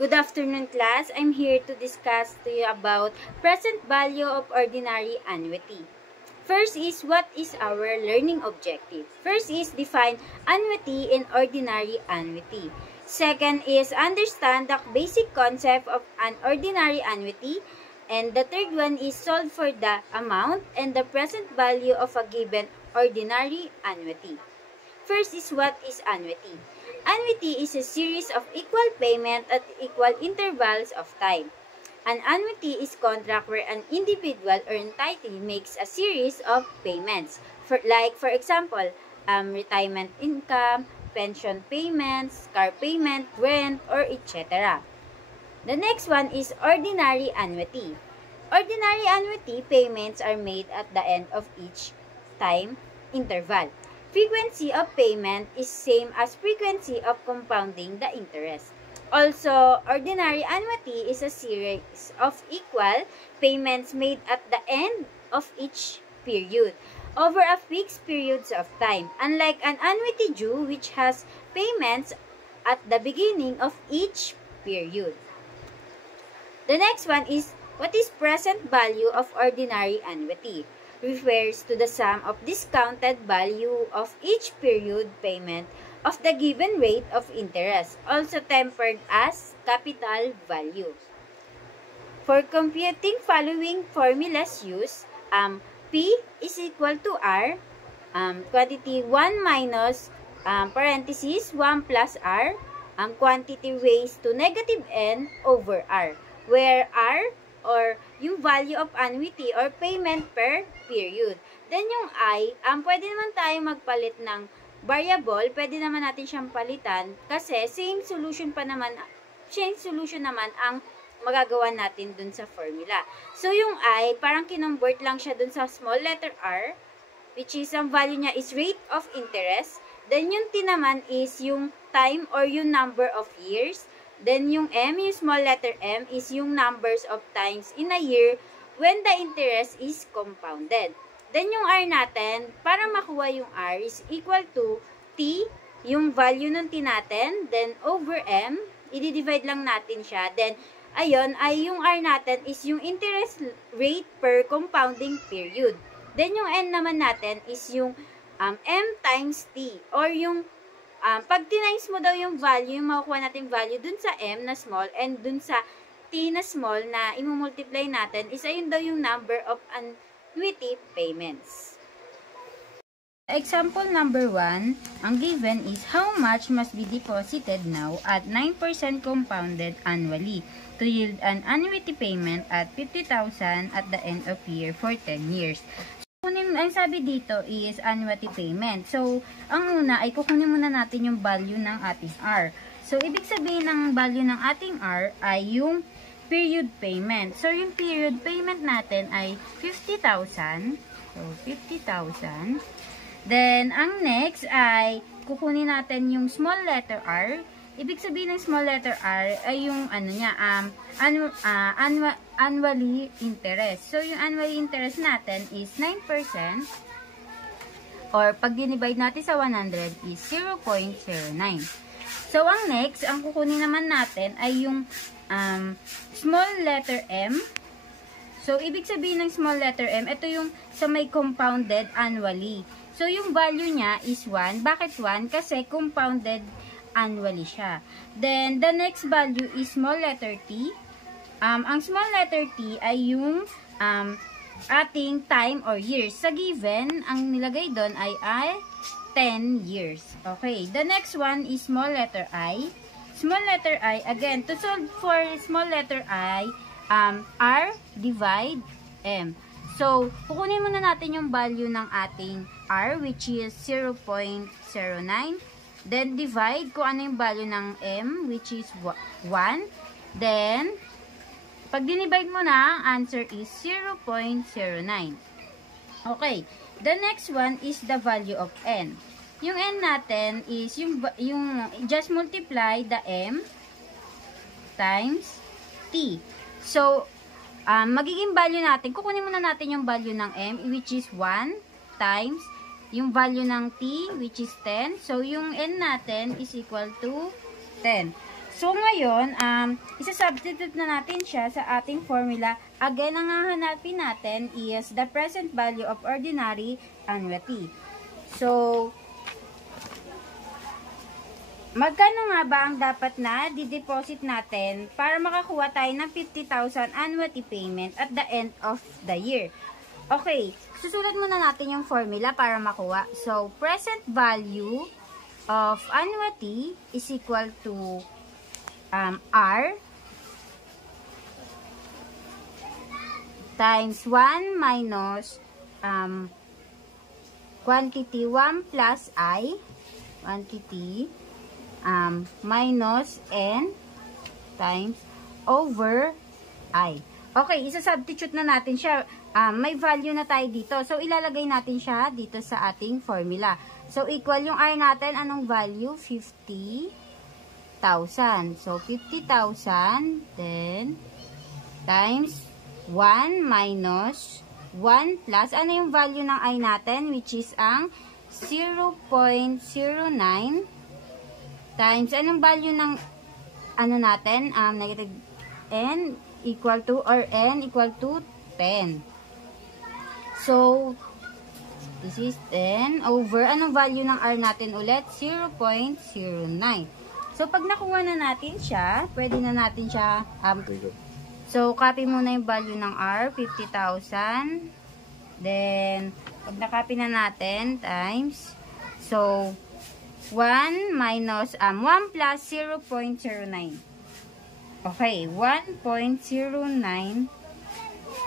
Good afternoon, class. I'm here to discuss to you about present value of ordinary annuity. First is, what is our learning objective? First is, define annuity and ordinary annuity. Second is, understand the basic concept of an ordinary annuity. And the third one is, solve for the amount and the present value of a given ordinary annuity. First is, what is annuity? Annuity is a series of equal payment at equal intervals of time. An annuity is contract where an individual or entity makes a series of payments. For example, retirement income, pension payments, car payment, rent, or etc. The next one is ordinary annuity. Ordinary annuity payments are made at the end of each time interval. Frequency of payment is same as frequency of compounding the interest. Also, ordinary annuity is a series of equal payments made at the end of each period over a fixed periods of time, unlike an annuity due which has payments at the beginning of each period. The next one is, what is present value of ordinary annuity? Refers to the sum of discounted value of each period payment of the given rate of interest, also tempered as capital value. For computing following formulas use, P is equal to R, quantity 1 minus, parenthesis 1 plus R, quantity raised to negative N over R, where R or yung value of annuity or payment per period. Then yung I, pwede naman tayo magpalit ng variable, pwede naman natin siyang palitan kasi same solution naman ang magagawa natin dun sa formula. So yung I, parang kinonvert lang siya dun sa small letter R, which is ang value niya is rate of interest. Then yung T naman is yung time or yung number of years. Then, yung M, yung small letter M, is yung numbers of times in a year when the interest is compounded. Then, yung R natin, para makuha yung R is equal to T, yung value ng T natin, then over M, i-divide lang natin siya. Then, ayun, ay yung R natin is yung interest rate per compounding period. Then, yung N naman natin is yung M times T, or yung pag tinimes mo daw yung value, yung makukuha natin value dun sa M na small and dun sa T na small na imumultiply natin, is ayun daw yung number of annuity payments. Example number 1, ang given is how much must be deposited now at 9% compounded annually to yield an annuity payment at 50,000 at the end of year for 10 years. Ang sabi dito is annuity payment. So, ang una ay kukunin muna natin yung value ng ating R. So, ibig sabihin ng value ng ating R ay yung period payment. So, yung period payment natin ay 50,000. So, 50,000. Then, ang next ay kukunin natin yung small letter R. Ibig sabihin ng small letter R ay yung annually interest. So, yung annually interest natin is 9%, or pag dinivide natin sa 100 is 0.09. So, ang next, ang kukunin naman natin ay yung small letter M. So, ibig sabihin ng small letter M, ito yung sa may compounded annually. So, yung value niya is 1. Bakit 1? Kasi compounded annually siya. Then, the next value is small letter T. Ang small letter T ay yung ating time or years. Sa given, ang nilagay doon ay 10 years. Okay. The next one is small letter I. Small letter I, again, to solve for small letter I, R divide M. So, kukunin muna natin yung value ng ating R, which is 0.09. Then, divide kung ano yung value ng M, which is 1. Then, pag dinivide mo na, ang answer is 0.09. Okay. The next one is the value of N. Yung N natin is yung just multiply the M times T. So, magiging value natin, kukunin muna natin yung value ng M, which is 1 times yung value ng T, which is 10. So, yung N natin is equal to 10. So, ngayon, isa-substitute na natin siya sa ating formula. Again, ang hahanapin natin is the present value of ordinary annuity. So, magkano nga ba ang dapat na di-deposit natin para makakuha tayo ng 50,000 annuity payment at the end of the year? Okay, susulat muna natin yung formula para makuha. So, present value of annuity is equal to R times 1 minus quantity 1 plus I, quantity minus N times over I. Okay, isa-substitute na natin siya. May value na tayo dito. So, ilalagay natin siya dito sa ating formula. So, equal yung R natin. Anong value? 50,000. So, 50,000 then times 1 minus 1 plus. Ano yung value ng I natin? Which is ang 0.09 times. Anong value ng ano natin? Negative N equal to or N equal to 10. So, this is 10 over, anong value ng R natin ulit? 0.09. So, pag nakuha na natin siya, pwede na natin siya, so, copy muna yung value ng R, 50,000. Then, pag nakopy na natin, times, so, 1 minus, 1 plus 0.09. Okay, 1.09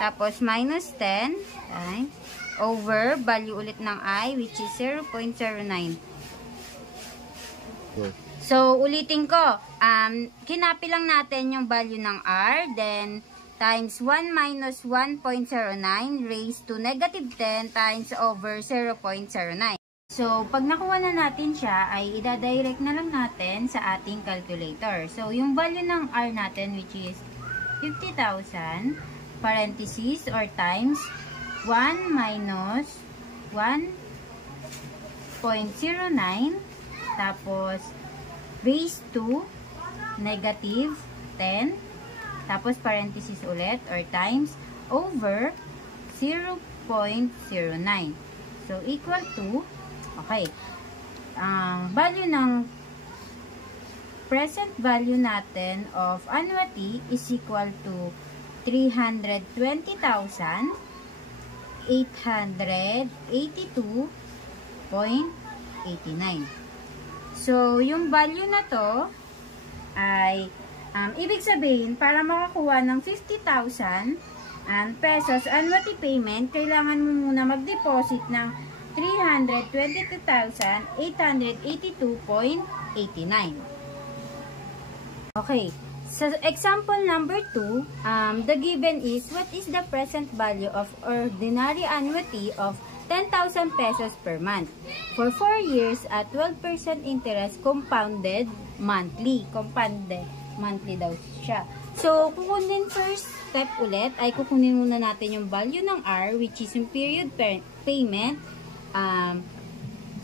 tapos minus 10 times over value ulit ng I which is 0.09. So, ulitin ko. Kinapi lang natin yung value ng R, then times 1 minus 1.09 raised to negative 10 times over 0.09. So, pag nakuha na natin siya, ay ida-direct na lang natin sa ating calculator. So, yung value ng R natin, which is 50,000, parenthesis or times 1 minus 1.09, tapos raised to negative 10, tapos parenthesis ulit or times over 0.09. So, equal to okay. Value ng present value natin of annuity is equal to 320,882.89. So, yung value na to ay ibig sabihin, para makakuha ng 50,000 pesos annuity payment, kailangan mo muna mag-deposit ng 322,882.89. Okay. So, example number 2, the given is, what is the present value of ordinary annuity of 10,000 pesos per month for 4 years at 12% interest compounded monthly. Compounded monthly daw siya. So, kukunin first step ulit, ay kukunin muna natin yung value ng R, which is yung period payment.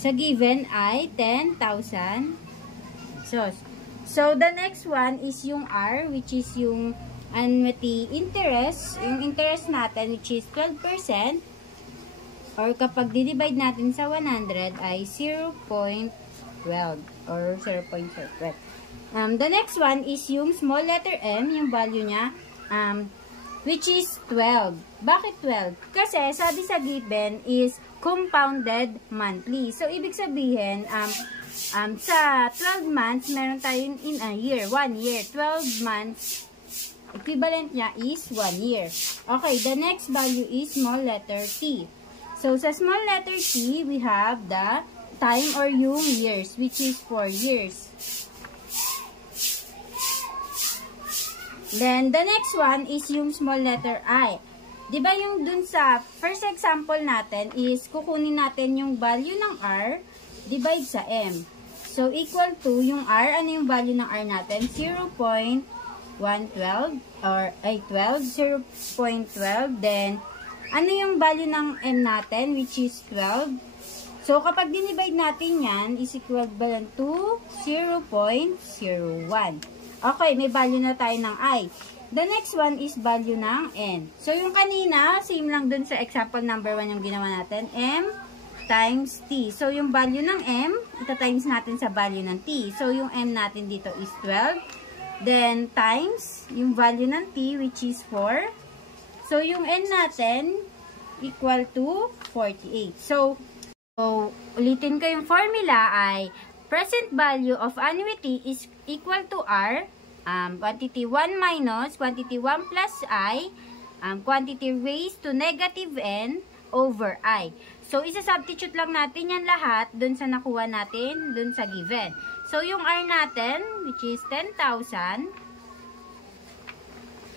Sa given ay 10,000 pesos. So, the next one is yung R, which is yung annuity interest. Yung interest natin, which is 12%. Or kapag di-divide natin sa 100, ay 0.12 or 0.12. The next one is yung small letter M, yung value niya, which is 12. Bakit 12? Kasi sabi sa given is compounded monthly. So, ibig sabihin, sa 12 months, meron tayong in a year, 1 year. 12 months, equivalent niya is 1 year. Okay, the next value is small letter T. So, sa small letter T, we have the time or yung years, which is 4 years. Then, the next one is yung small letter I. Diba yung dun sa first example natin is kukunin natin yung value ng R divide sa M. So, equal to yung R. Ano yung value ng R natin? 0.112 or 0.12. Then, ano yung value ng M natin which is 12? So, kapag dinivide natin yan is equivalent to 0.01. Okay, may value na tayo ng I. The next one is value ng N. So, yung kanina, same lang dun sa example number 1 yung ginawa natin. M times T. So, yung value ng M, ita-times natin sa value ng T. So, yung M natin dito is 12. Then, times yung value ng T, which is 4. So, yung N natin, equal to 48. So, ulitin ko yung formula ay present value of annuity is equal to R, quantity 1 minus quantity 1 plus I, quantity raised to negative N over I. So, isa-substitute lang natin yan lahat dun sa nakuha natin, dun sa given. So, yung R natin, which is 10,000,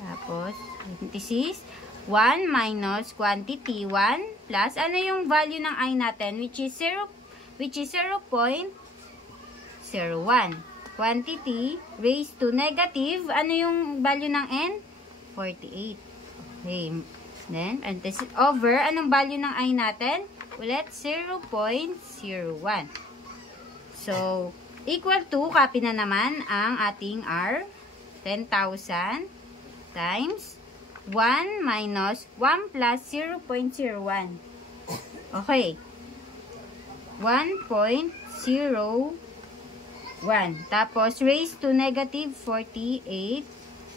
tapos, parenthesis, 1 minus quantity 1 plus, ano yung value ng I natin, which is 0.01. Quantity raised to negative, ano yung value ng N? 48. Okay. Then, parenthesis, over, anong value ng I natin? Ulit, 0.01. So, equal to, copy na naman ang ating R, 10,000 times 1 minus 1 plus 0.01. Okay. 1.01. Tapos, raised to negative 48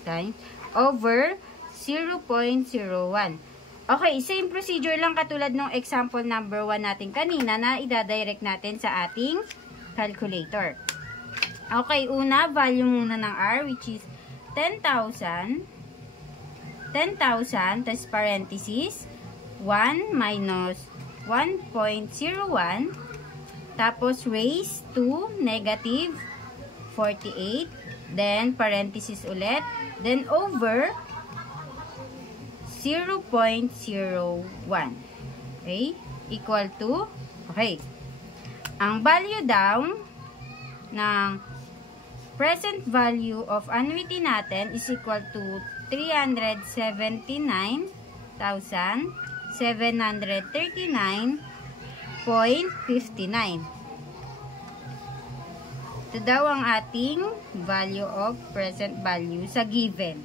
times over 0.01. Okay, same procedure lang katulad ng example number 1 natin kanina na idadirect natin sa ating calculator. Okay, una, value muna ng R, which is 10,000, tas parenthesis, 1 minus 1.01, tapos raised to negative 48, then parenthesis ulit, then over 0.01. Okay? Equal to, okay. Ang value daw ng present value of annuity natin is equal to 379,739.59. Ito daw ang ating value of present value sa given.